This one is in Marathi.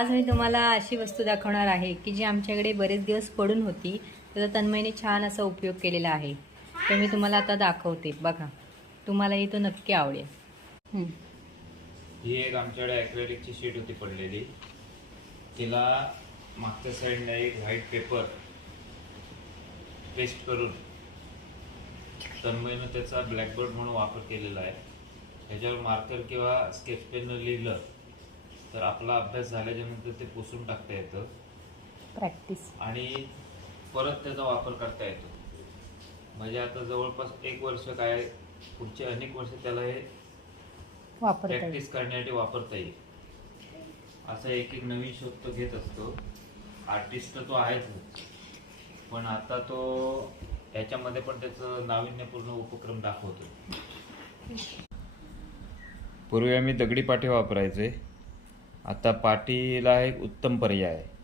आज मी तुम्हाला अशी वस्तू दाखवणार आहे की जी आमच्याकडे बरेच दिवस पडून होती त्याचा तन्मयने छान असा उपयोग केलेला आहे. तर मी तुम्हाला आता दाखवते. बघा तुम्हालाही तो नक्की आवडेल. ही एक आमच्याकडे ॲक्रेलिकची शीट होती पडलेली. तिला मागच्या साईडला एक व्हाईट पेपर पेस्ट करून तन्मयनं त्याचा ब्लॅकबोर्ड म्हणून वापर केलेला आहे. त्याच्यावर मार्कर किंवा स्केच पेननं लिहिलं तर आपला अभ्यास झाल्याच्यानंतर ते पुसून टाकता येतं. प्रॅक्टिस आणि परत त्याचा वापर करता येतो. म्हणजे आता जवळपास एक वर्ष काय पुढचे अनेक वर्ष त्याला हे वापरता येईल. प्रॅक्टिस करण्यासाठी वापरता येईल. असा एक एक नवीन शोध तो घेत असतो. आर्टिस्ट तर तो आहेच. पण आता तो याच्यामध्ये पण त्याचं नाविन्यपूर्ण उपक्रम दाखवतो पूर्वी आम्ही दगडी पाठी वापरायचे. आता पाटीला एक उत्तम पर्याय. आहे